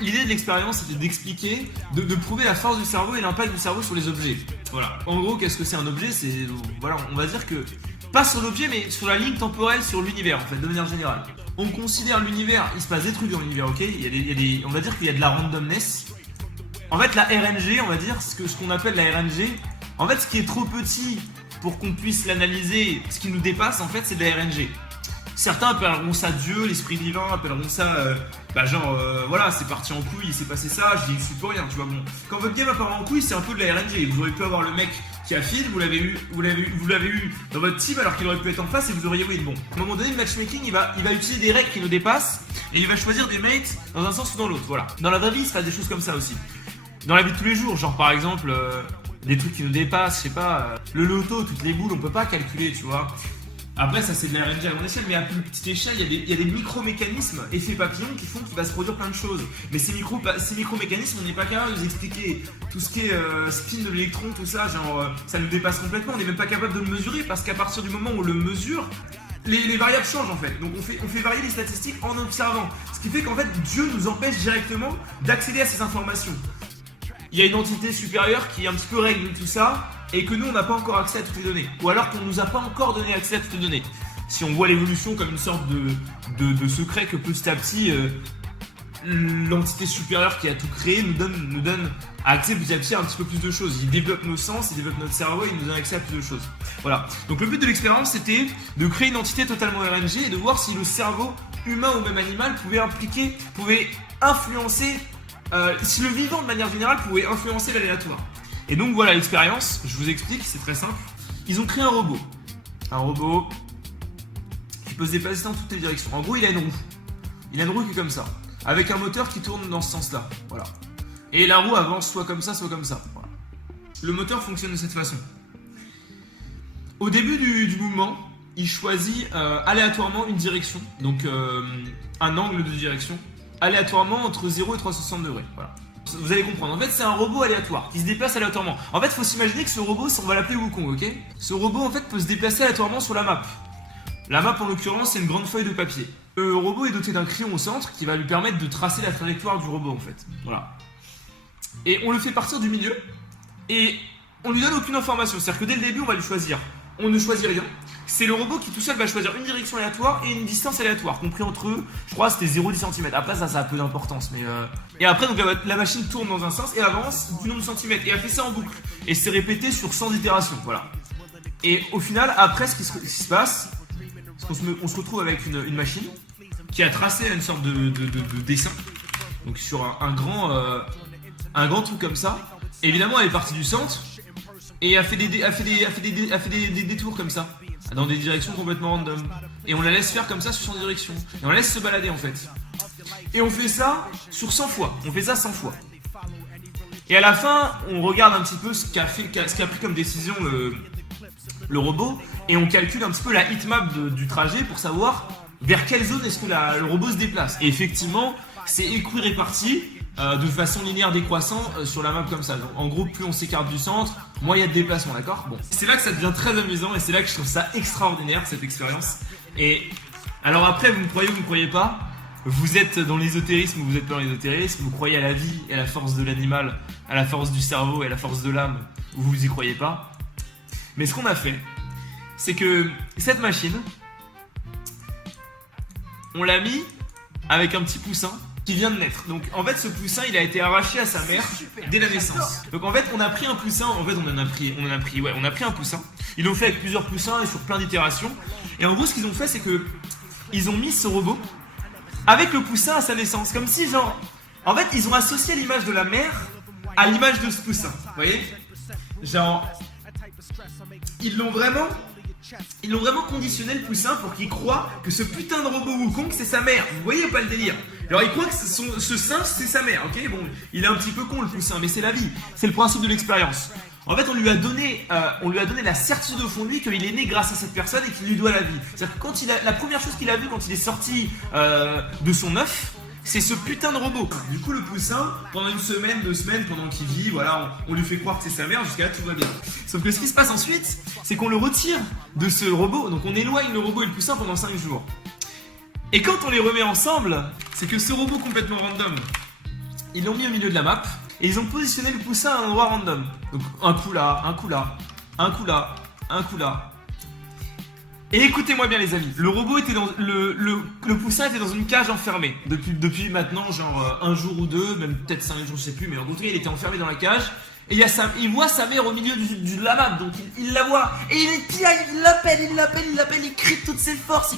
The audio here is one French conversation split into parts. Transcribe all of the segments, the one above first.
L'idée de l'expérience, c'était d'expliquer, de prouver la force du cerveau et l'impact du cerveau sur les objets. Voilà. En gros, qu'est-ce que c'est un objet? C'est, voilà, on va dire que, pas sur l'objet, mais sur la ligne temporelle, sur l'univers, en fait, de manière générale. On considère l'univers, il se passe des trucs dans l'univers, ok? On va dire qu'il y a de la randomness. En fait, la RNG, on va dire, ce qu'on appelle la RNG, en fait, ce qui est trop petit pour qu'on puisse l'analyser, ce qui nous dépasse, en fait, c'est de la RNG. Certains appelleront ça Dieu, l'esprit divin, appelleront ça, voilà, c'est parti en couille, il s'est passé ça, j'y suis pour rien, tu vois. Bon, quand votre game apparaît en couille, c'est un peu de la RNG. Vous auriez pu avoir le mec qui a feed, vous l'avez eu dans votre team alors qu'il aurait pu être en face et vous auriez win. Bon, à un moment donné, le matchmaking, il va utiliser des règles qui nous dépassent et il va choisir des mates dans un sens ou dans l'autre. Voilà. Dans la vraie vie, il se passe des choses comme ça aussi. Dans la vie de tous les jours, genre par exemple, des trucs qui nous dépassent, je sais pas, le loto, toutes les boules, on peut pas calculer, tu vois. Après, ça c'est de la RNG à grande échelle, mais à plus petite échelle, il y a des micro-mécanismes, effets papillons, qui font qu'il va se produire plein de choses. Mais ces micro-mécanismes, on n'est pas capable de nous expliquer tout ce qui est spin de l'électron, tout ça, genre, ça nous dépasse complètement, on n'est même pas capable de le mesurer, parce qu'à partir du moment où on le mesure, les variables changent en fait. Donc on fait varier les statistiques en observant. Ce qui fait qu'en fait, Dieu nous empêche directement d'accéder à ces informations. Il y a une entité supérieure qui un petit peu règle tout ça et que nous on n'a pas encore accès à toutes les données, ou alors qu'on nous a pas encore donné accès à toutes les données. Si on voit l'évolution comme une sorte de secret que petit à petit l'entité supérieure qui a tout créé nous donne accès petit à petit à un petit peu plus de choses. Il développe nos sens, il développe notre cerveau, il nous donne accès à plus de choses. Voilà. Donc le but de l'expérience c'était de créer une entité totalement RNG et de voir si le cerveau humain ou même animal pouvait influencer. Si le vivant de manière générale pouvait influencer l'aléatoire. Et donc voilà l'expérience, je vous explique, c'est très simple. Ils ont créé un robot. Un robot qui peut se déplacer dans toutes les directions. En gros, il a une roue. Il a une roue qui est comme ça. Avec un moteur qui tourne dans ce sens-là. Voilà. Et la roue avance soit comme ça, soit comme ça. Voilà. Le moteur fonctionne de cette façon. Au début du mouvement, il choisit aléatoirement une direction. Donc un angle de direction. Aléatoirement entre 0 et 360 degrés. Voilà. Vous allez comprendre. En fait, c'est un robot aléatoire qui se déplace aléatoirement. En fait, il faut s'imaginer que ce robot, on va l'appeler Wukong, ok? Ce robot, en fait, peut se déplacer aléatoirement sur la map. La map, en l'occurrence, c'est une grande feuille de papier. Le robot est doté d'un crayon au centre qui va lui permettre de tracer la trajectoire du robot, en fait. Voilà. Et on le fait partir du milieu et on lui donne aucune information. C'est-à-dire que dès le début, on va lui choisir. On ne choisit rien. C'est le robot qui tout seul va choisir une direction aléatoire et une distance aléatoire, compris entre eux, je crois c'était 0,10 cm. Après ça a peu d'importance, mais Et après donc la machine tourne dans un sens et avance du nombre de centimètres. Et elle fait ça en boucle. Et c'est répété sur 100 itérations, voilà. Et au final, après ce qui se passe, c'est qu'on se retrouve avec une machine qui a tracé une sorte de dessin. Donc sur un grand truc comme ça. Et évidemment elle est partie du centre et a fait des détours comme ça, dans des directions complètement random. Et on la laisse faire comme ça sur son direction. Et on la laisse se balader en fait. Et on fait ça sur 100 fois. On fait ça 100 fois. Et à la fin, on regarde un petit peu ce qu'a pris comme décision le robot. Et on calcule un petit peu la heatmap du trajet pour savoir vers quelle zone est-ce que le robot se déplace. Et effectivement, c'est équiréparti de façon linéaire décroissante sur la map comme ça. Donc, en gros, plus on s'écarte du centre, moins il y a de déplacement, d'accord? Bon. C'est là que ça devient très amusant et c'est là que je trouve ça extraordinaire, cette expérience. Et alors après, vous me croyez pas, vous êtes dans l'ésotérisme ou vous êtes pas dans l'ésotérisme, vous croyez à la vie et à la force de l'animal, à la force du cerveau et à la force de l'âme, ou vous y croyez pas. Mais ce qu'on a fait, c'est que cette machine, on l'a mis avec un petit poussin qui vient de naître. Donc en fait ce poussin il a été arraché à sa mère dès la naissance. Donc en fait on a pris un poussin, on a pris un poussin. Ils l'ont fait avec plusieurs poussins et sur plein d'itérations. Et en gros ce qu'ils ont fait c'est que ils ont mis ce robot avec le poussin à sa naissance. Comme si genre, en fait ils ont associé l'image de la mère à l'image de ce poussin. Vous voyez? Genre, ils l'ont vraiment conditionné le poussin pour qu'il croit que ce putain de robot Wukong c'est sa mère. Vous voyez pas le délire? Alors il croit que ce singe c'est sa mère, ok? Bon, il est un petit peu con le poussin, mais c'est la vie. C'est le principe de l'expérience. En fait, on lui a donné la certitude au fond de lui qu'il est né grâce à cette personne et qu'il lui doit la vie. C'est-à-dire que quand la première chose qu'il a vue quand il est sorti de son œuf, c'est ce putain de robot. Du coup, le poussin, pendant une semaine, 2 semaines, pendant qu'il vit, voilà, on lui fait croire que c'est sa mère, jusqu'à là, tout va bien. Sauf que ce qui se passe ensuite, c'est qu'on le retire de ce robot, donc on éloigne le robot et le poussin pendant 5 jours. Et quand on les remet ensemble, c'est que ce robot complètement random, ils l'ont mis au milieu de la map et ils ont positionné le poussin à un endroit random. Donc un coup là, un coup là, un coup là, un coup là. Et écoutez-moi bien les amis, le robot était dans le poussin était dans une cage enfermée depuis maintenant genre un jour ou deux, même peut-être 5 jours, je sais plus, mais en tout cas il était enfermé dans la cage. Et il voit sa mère au milieu de la map, donc il la voit. Et il est pire, il l'appelle, il crie de toutes ses forces,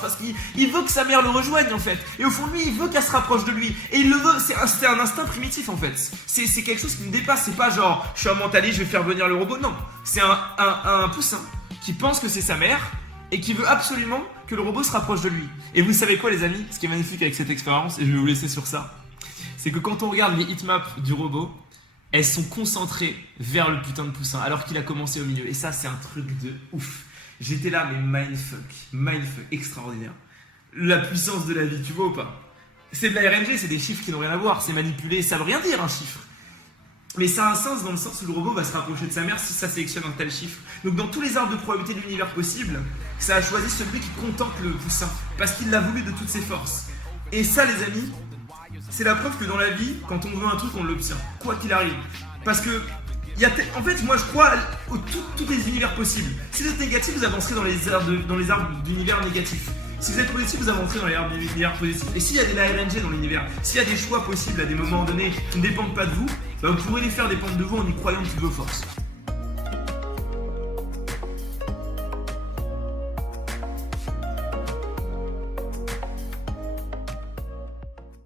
parce qu'il veut que sa mère le rejoigne en fait. Et au fond de lui, il veut qu'elle se rapproche de lui. Et il le veut, c'est un instinct primitif en fait. C'est quelque chose qui me dépasse, c'est pas genre je suis un mentaliste, je vais faire venir le robot, non. C'est un poussin qui pense que c'est sa mère et qui veut absolument que le robot se rapproche de lui. Et vous savez quoi les amis, ce qui est magnifique avec cette expérience, et je vais vous laisser sur ça, c'est que quand on regarde les hitmaps du robot, elles sont concentrées vers le putain de poussin alors qu'il a commencé au milieu. Et ça, c'est un truc de ouf. J'étais là, mais mindfuck, extraordinaire. La puissance de la vie, tu vois ou pas? C'est de la RNG, c'est des chiffres qui n'ont rien à voir, c'est manipulé, ça veut rien dire un chiffre. Mais ça a un sens dans le sens où le robot va se rapprocher de sa mère si ça sélectionne un tel chiffre. Donc dans tous les arbres de probabilité de l'univers possible, ça a choisi celui qui contemple le poussin parce qu'il l'a voulu de toutes ses forces. Et ça, les amis, c'est la preuve que dans la vie, quand on veut un truc, on l'obtient, quoi qu'il arrive. Parce que, en fait, moi je crois aux tous les univers possibles. Si vous êtes négatif, vous avancerez dans les arbres d'univers négatifs. Si vous êtes positif, vous avancerez dans les arbres d'univers positifs. Et s'il y a des RNG dans l'univers, s'il y a des choix possibles à des moments donnés qui ne dépendent pas de vous, bah vous pourrez les faire dépendre de vous en y croyant de toutes vos forces.